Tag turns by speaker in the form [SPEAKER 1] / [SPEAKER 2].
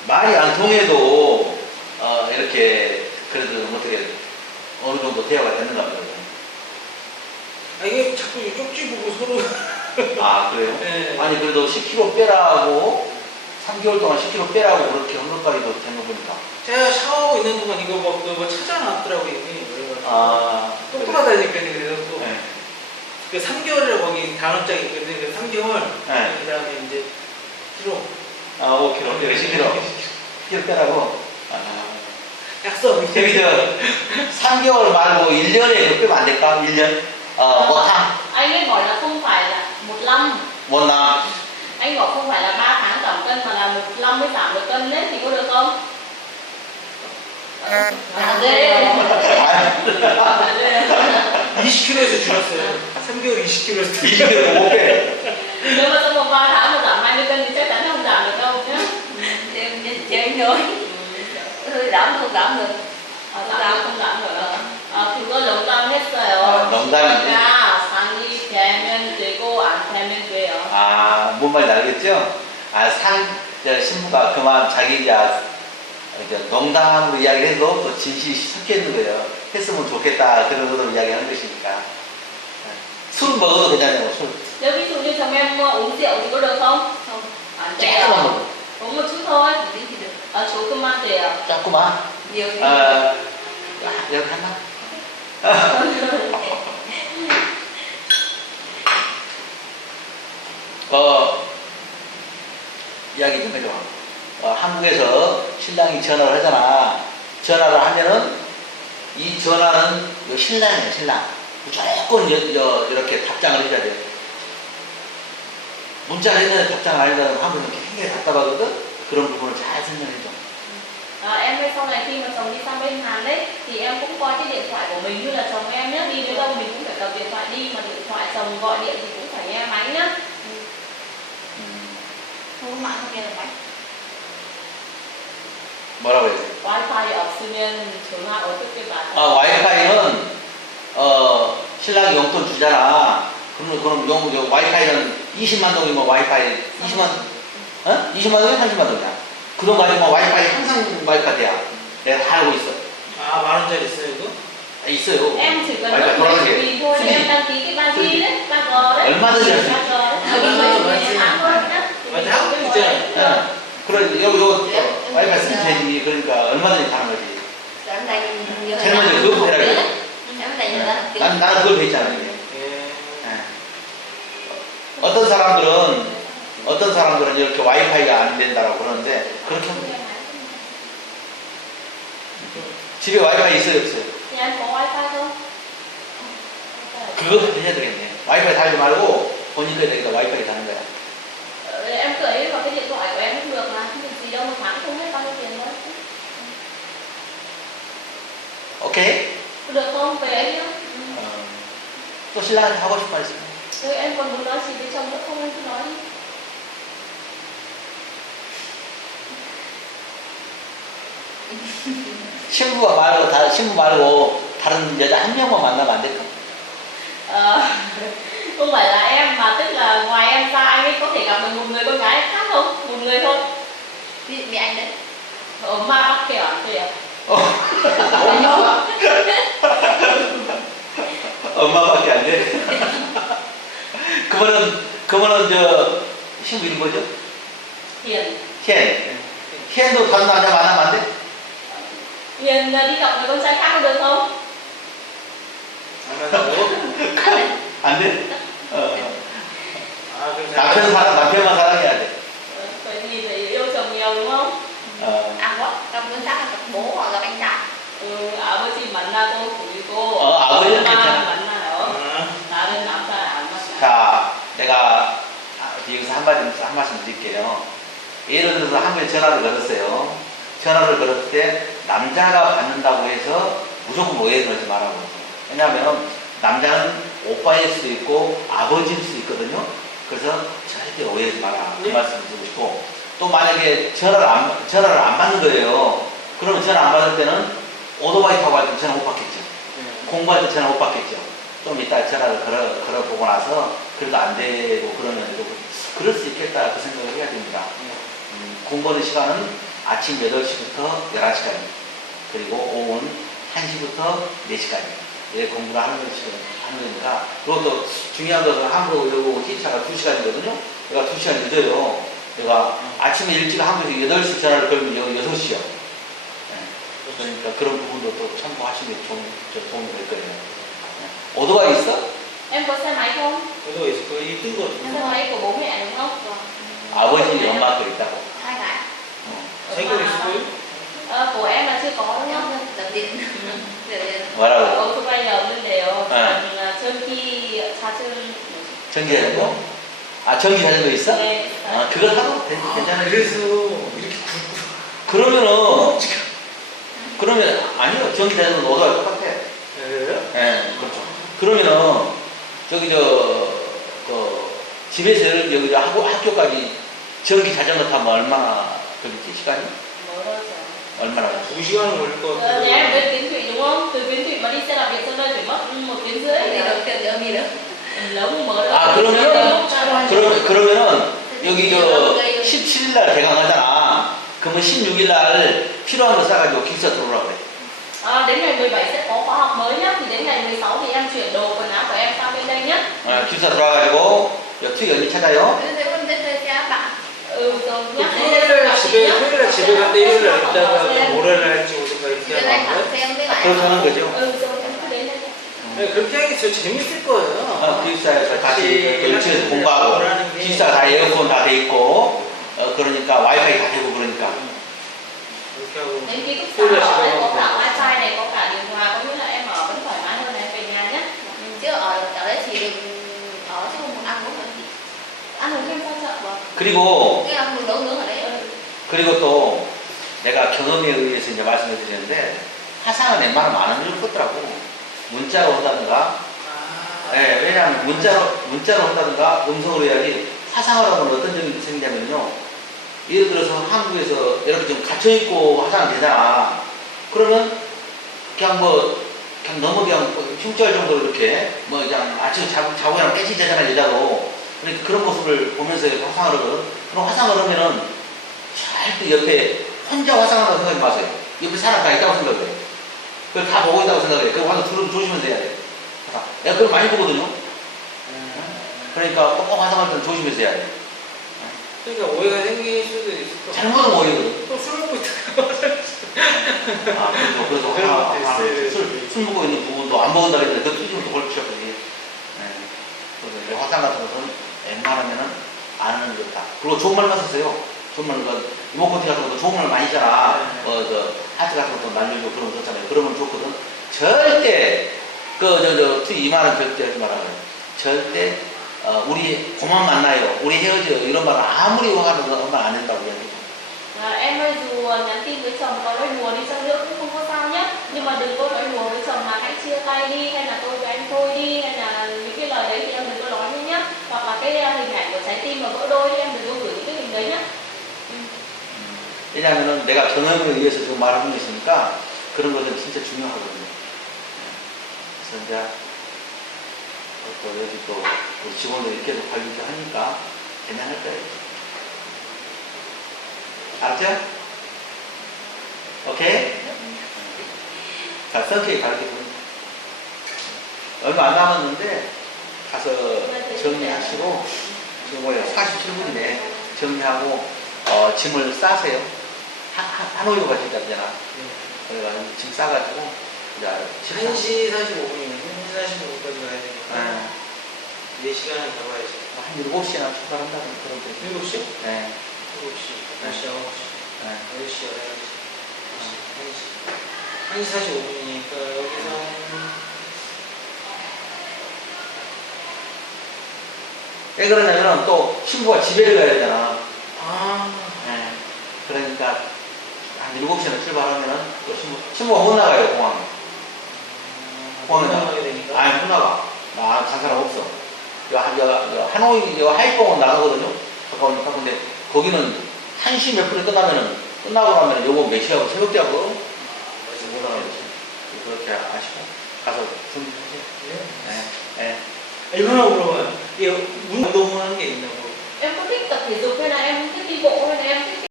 [SPEAKER 1] 말이 안 통해도 이렇게 그래도 어떻게 어느 정도 대화가 되는가 봐요.
[SPEAKER 2] 아, 이게 자꾸 쪽지 보고 서로.
[SPEAKER 1] 아 그래요?
[SPEAKER 2] 네.
[SPEAKER 1] 아니 그래도 10kg 빼라고 3개월 동안 10kg 빼라고 그렇게 한 것까지도 된 거 보니까.
[SPEAKER 2] 제가 샤워하고 있는 동안 이거 뭐 찾아놨더라고요. 이게. 그래가지고.
[SPEAKER 1] 아
[SPEAKER 2] 똑똑하다니까 그래서 또.
[SPEAKER 1] 네.
[SPEAKER 2] 그 3개월을 거기 단원장이 있거든요. 그 3개월.
[SPEAKER 1] 네.
[SPEAKER 2] 그 다음에 이제 키로.
[SPEAKER 1] 아 5kg, 10kg. 10kg 빼라고. 아.
[SPEAKER 2] 약속.
[SPEAKER 1] 저기 저 3개월 말고 1년에 그 빼면 안 될까? 1년? một tháng.
[SPEAKER 3] Anh ấy gọi là không phải là 15.
[SPEAKER 1] một năm.
[SPEAKER 3] Anh bảo không phải là 3 tháng giảm cân mà là 15 mới giảm được cân đấy thì có được không? 안 돼.
[SPEAKER 2] 20kg에서 줄었어요. 3개월 20kg에서.
[SPEAKER 1] 20kg 못 빼.
[SPEAKER 3] Nếu mà trong vòng 3 tháng mà giảm 20 cân thì chắc chắn không giảm được đâu nhá.
[SPEAKER 4] Chị anh nói thôi giảm không giảm được.
[SPEAKER 3] giảm không giảm được. 그거 농담했어요.
[SPEAKER 1] 농담이지?
[SPEAKER 3] 제가 상이 되면 되고 안 되면 돼요.
[SPEAKER 1] 아, 뭔 말인지 알겠죠? 아, 신부가 그만 자기 이제 농담으로 이야기를 해도 또 진실이 섞여 있는 거예요. 했으면 좋겠다. 그런 것으로 이야기하는 것이니까. 술 먹어도 괜찮냐고, 술.
[SPEAKER 3] Nếu ví dụ như chồng em uống rượu thì có được không? Không. 안 돼요.
[SPEAKER 1] 조금만 먹어.
[SPEAKER 3] uống một chút thôi.
[SPEAKER 4] Tí thì được.
[SPEAKER 3] 조금만 돼요.
[SPEAKER 1] 조금만.
[SPEAKER 4] Nhiều thì
[SPEAKER 1] 여기 하나? 이야기 좀 해줘. 한국에서 신랑이 전화를 하잖아. 전화를 하면은 이 전화는 신랑이에요, 신랑. 무조건 이렇게 답장을 해줘야 돼요. 문자를 했는데 답장을 안 해달라고 하면 굉장히 답답하거든? 그런 부분을 잘 설명해줘.
[SPEAKER 3] Em hay sau này khi mà chồng đi sang bên Hàn đấy thì em cũng coi cái điện thoại của mình như là chồng em nhé, đi đến đâu mình cũng phải cầm điện thoại đi, mà điện thoại chồng gọi điện thì cũng phải nghe máy nhá.
[SPEAKER 4] không có mạng không nghe được máy.
[SPEAKER 1] 뭐라고 했어요?
[SPEAKER 3] 와이파이 없으면 전화 어떻게 받아?
[SPEAKER 1] 와이파이는 신랑이 용돈 주잖아. 그럼 와이파이는 20만 동이면 와이파이 20만 동이야 30만 동이야. 그런 거 아니면 와이파이 항상 와이파이야. 내가 다 알고 있어.
[SPEAKER 2] 아, 10,000원짜리 있어요, 이거?
[SPEAKER 1] 있어요.
[SPEAKER 3] Em chỉ cần
[SPEAKER 1] 와이파이
[SPEAKER 3] mất
[SPEAKER 1] 돌아가는
[SPEAKER 3] tiền
[SPEAKER 1] 게.
[SPEAKER 3] vì thôi em đăng ký cái 3G đấy, 3G đấy.
[SPEAKER 1] 얼마든지 할 수 있어.
[SPEAKER 3] 3G đấy. tháng thôi nhá.
[SPEAKER 2] 맞아, 한국도 있잖아요.
[SPEAKER 1] 그래 여기 와이파이 쓰면 되지. 그러니까 얼마든지 가는 거지.
[SPEAKER 4] Em đây nhiều
[SPEAKER 1] 제일 먼저 그거 해라 그래.
[SPEAKER 4] em đây nhiều lần
[SPEAKER 1] 나는 그걸 돼 있잖아. 이게.
[SPEAKER 2] 예.
[SPEAKER 1] 어떤 사람들은 이렇게 와이파이가 안 된다라고 그러는데 그렇게 하면 돼. 집에 와이파이 있어요 없어요?
[SPEAKER 3] Thì anh có wifi không?
[SPEAKER 1] 그거 해야 되겠네. 와이파이 달지 말고 본인 거에 대해서 와이파이 다는 거야.
[SPEAKER 3] Em gửi vào cái điện thoại của em cũng được mà, không việc gì đâu, một tháng không hết bao nhiêu tiền thôi.
[SPEAKER 1] 오케이?
[SPEAKER 3] Được không? Về anh nhá.
[SPEAKER 1] 또 신랑한테 하고 싶은 말 있어요?
[SPEAKER 3] Rồi em còn muốn nói gì với chồng nữa không, em cứ nói đi.
[SPEAKER 1] 신부 말고 다른 여자 한 명만 만나면 안 될까?
[SPEAKER 3] Không phải là em mà tức là ngoài em ra anh ấy có thể gặp được một người con gái khác không? Một người thôi.
[SPEAKER 4] ví dụ như anh đấy.
[SPEAKER 3] 엄마 밖에 안 돼요.
[SPEAKER 1] 엄마밖에 안 돼? 그러면은 신부 이름 뭐죠?
[SPEAKER 3] Hiền.
[SPEAKER 1] 희엔도 다른 남자 만나면 안 돼?
[SPEAKER 3] Hiền đi gặp người con trai khác có được không?
[SPEAKER 2] 안 한다고?
[SPEAKER 1] 안 돼?
[SPEAKER 2] 아, 그럼
[SPEAKER 1] 남편만 사랑해야 돼.
[SPEAKER 3] Vậy thì phải yêu chồng nhiều đúng không?
[SPEAKER 4] À có trong nguyên tắc là gặp bố hoặc gặp anh trai.
[SPEAKER 3] 아버지 만나고 그리고
[SPEAKER 1] 아버지는
[SPEAKER 3] 엄마
[SPEAKER 1] 괜찮아.
[SPEAKER 3] 만나요.
[SPEAKER 2] 아,
[SPEAKER 3] 나는 남자 안 만나요.
[SPEAKER 1] 자, 내가 여기서 한 말씀 드릴게요. 예를 들어서 한 번에 전화를 걸었어요. 전화를 걸었을 때 남자가 받는다고 해서 무조건 오해를 하지 말라고 그러세요. 왜냐하면 남자는 오빠일 수도 있고 아버지일 수도 있거든요. 그래서 절대 오해하지 마라. 그 말씀을 드리고 싶고, 또 만약에 전화를 안 받는 거예요. 그러면 전화 안 받을 때는 오토바이 타고 할 때 전화 못 받겠죠. 공부할 때 전화 못 받겠죠. 좀 이따 전화를 걸어보고 나서 그래도 안 되고 그러면 그럴 수 있겠다 그 생각을 해야 됩니다. 공부하는 시간은 아침 8시부터 11시까지. 그리고 오후 1시부터 4시까지. 이렇게 공부를 하는 거니까. 그것도 중요한 것은 한국 여고 기차가 2시간이거든요. 내가 2시간 늦어요. 내가 아침에 일찍 한국에서 8시 전화를 걸면 6시요. 그러니까 그런 부분도 또 참고하시면 도움이 될 거예요. 오토바이 있어?
[SPEAKER 3] Em có xe máy không?
[SPEAKER 2] 저도 있을 거 이 뜬 거.
[SPEAKER 3] Xe máy của bố mẹ đúng không?
[SPEAKER 1] 아버지, 엄마 거 있다고.
[SPEAKER 3] Hai cái.
[SPEAKER 2] 자기가 있을 거예요?
[SPEAKER 3] Của em là chưa có đúng không?
[SPEAKER 4] tập điện
[SPEAKER 1] 뭐라고?
[SPEAKER 3] 오토바이가 없는데요.
[SPEAKER 1] 네.
[SPEAKER 3] 전기 자전
[SPEAKER 1] 전기 자전거? 아, 전기 자전거 있어?
[SPEAKER 3] 네.
[SPEAKER 1] 아, 그걸 타도 괜찮아요.
[SPEAKER 2] 그래서 이렇게
[SPEAKER 1] 그러면은, 그러면, 아니요. 전기 자전거 오토바이 똑같아.
[SPEAKER 2] 그래요?
[SPEAKER 1] 예, 그렇죠. 그러면은, 저기, 집에서 여기 학교까지 전기 자전거 타면 얼마나 걸리지, 시간이?
[SPEAKER 3] 멀어서.
[SPEAKER 1] 얼마나 걸리지?
[SPEAKER 2] 2시간은 걸릴 것
[SPEAKER 3] Nhà
[SPEAKER 2] 같아요.
[SPEAKER 3] em đến Kiến Thụy đúng không? Từ Kiến Thụy mà đi xe đạp điện sang đây phải mất 1 tiếng rưỡi.
[SPEAKER 4] đi đâu kêu đỡ đi đâu
[SPEAKER 3] 너무 멀어.
[SPEAKER 1] 아, 그러면은, 여기 17일날 개강하잖아. 그러면 16일날 필요한 거 싸가지고 기차 들어오라고 그래.
[SPEAKER 3] Đến ngày 17 sẽ có khóa học mới nhá. Thì đến ngày 16 thì em chuyển đồ quần áo của em sang bên đây nhá.
[SPEAKER 1] 기차 들어와가지고, 여투 연이 찾아요.
[SPEAKER 4] thế con đến đây cha bạn
[SPEAKER 3] Rồi nhá.
[SPEAKER 2] 토요일날 집에 갈 때 일요일날 있다가 모레날 할지 오든가 이렇게
[SPEAKER 4] giờ đây
[SPEAKER 2] 하는
[SPEAKER 4] thẳng
[SPEAKER 2] 거예요?
[SPEAKER 4] xem với lại
[SPEAKER 1] 그렇게 하는 거죠.
[SPEAKER 3] rồi em cứ đến đây.
[SPEAKER 2] 네, 그렇게 하는 게 더 재밌을 거예요.
[SPEAKER 1] 기숙사에서 같이 일찍 공부하고,
[SPEAKER 2] 원하는 게
[SPEAKER 1] 기숙사가 다 에어컨 다 돼 있고, 그러니까 와이파이 다 되고 그러니까.
[SPEAKER 2] 그렇게 하고
[SPEAKER 3] Đến ký túc xá ở đây có cả wifi này, có cả điều hòa, có nghĩa là em ở vẫn thoải mái hơn này, về nhà nhé.
[SPEAKER 4] chứ ở đấy thì được ở chứ không ăn uống ở gì
[SPEAKER 3] Ăn uống thêm sao sợ vợ?
[SPEAKER 1] 그리고,
[SPEAKER 4] cái ăn nướng nướng ở đấy
[SPEAKER 1] 그리고 또, 내가 경험에 의해서 이제 말씀을 드리는데, 화상은 웬만하면 안 하는 줄 컸더라고. 문자로 한다든가,
[SPEAKER 2] 아,
[SPEAKER 1] 예, 왜냐하면 문자로 한다든가, 음성으로 해야지, 화상을 하면 어떤 점이 생기냐면요. 예를 들어서 한국에서 이렇게 좀 갇혀있고 화상이 되잖아. 그러면 그냥 그냥 너무 그냥 흉절 정도로 이렇게 그냥 아침에 자고 그냥 깨지 자잖아, 여자도. 그러니까 그런 모습을 보면서 이렇게 화상을 하거든. 그럼 화상을 하면은 절대 옆에 혼자 화상한다고 생각하지 마세요. 옆에 사람 다 있다고 생각해. 그걸 다 보고 있다고 생각해. 그 화상 들으면 조심해서 해야 돼. 화상. 내가 그걸 많이 보거든요. 그러니까 꼭 화상할 때는 조심해서 해야 돼.
[SPEAKER 2] 그러니까 오해가 생길 수도 있을 것 같아요.
[SPEAKER 1] 잘못은 오해거든.
[SPEAKER 2] 또술 먹고 있다가
[SPEAKER 1] 아, 그래서
[SPEAKER 2] 그런 것도 있어요.
[SPEAKER 1] 술 먹고 있는 부분도 안 먹은다 그랬는데 그 투지면 또 걸치셨거든요. 네. 그래서 이제 화상 같은 것은 웬만하면은 안 하는 게 좋다. 그리고 좋은 말만 쓰세요. 좋은 말, 이모코티 같은 것도 좋은 말 많이 있잖아. 하트 같은 것도 날려주고 그런 거 썼잖아요. 그러면 좋거든. 절대, 투 이만은 절대 하지 말아요. 절대, 우리 그만 만나요. 우리 헤어져요. 이런 말을 아무리 화가 나서 말 안 한다고 이야기해요.
[SPEAKER 3] Em ơi, dù nhắn tin với chồng có nói đùa đi chăng nữa cũng không có sao nhé. Nhưng mà đừng có nói đùa với chồng mà hãy chia tay đi, hay là tôi với anh thôi đi, hay là những cái lời đấy thì em đừng có nói nữa nhé. Hoặc là cái hình ảnh của trái tim mà vỡ đôi thì em đừng có gửi những cái hình đấy nhé.
[SPEAKER 1] 왜냐하면 내가 경험에 의해서 지금 말하고 있으니까 그런 것은 진짜 중요하거든요. 그래서 이제 또 여기 또 우리 직원들이 계속 관리를 하니까 괜찮을 거예요. 알았죠? 오케이? 자, 성격이 가르쳐줍니다. 얼마 안 남았는데 가서 정리하시고 지금 뭐예요? 47분이네. 정리하고 짐을 싸세요. 하노이로 가신다잖아. 그래가지고 짐 싸가지고 이제
[SPEAKER 2] 1시 45분이면 1시 45분까지 가야 되니까 4시간을 잡아야지.
[SPEAKER 1] 한 7시나 출발한다는 그런 뜻이에요.
[SPEAKER 2] 7시?
[SPEAKER 1] 네.
[SPEAKER 2] 7시, 8시, 9시,
[SPEAKER 1] 네.
[SPEAKER 2] 10시, 11시, 1시 45분이니까 여기서
[SPEAKER 1] 왜 그러냐면 또 신부가 집에를 가야 되잖아. 네. 그러니까 한 7시나 출발하면은 또 신부가 못 나가요, 공항에. 공항에
[SPEAKER 2] 나가야 되니까.
[SPEAKER 1] 아니, 못 나가. 간 사람 없어. 하노이, 하이공은 나가거든요. 가까우니까. 근데 거기는 1시 몇 분에 끝나면은, 끝나고 나면 요거 몇 시하고 새벽대하고 못 나가겠지. 그렇게 아시고 가서 준비하세요. 네.
[SPEAKER 2] 이거나 물어봐요. 이게 운동하는 게 있냐고.
[SPEAKER 3] Em có thích tập thể dục hay là em thích đi bộ hay là em thích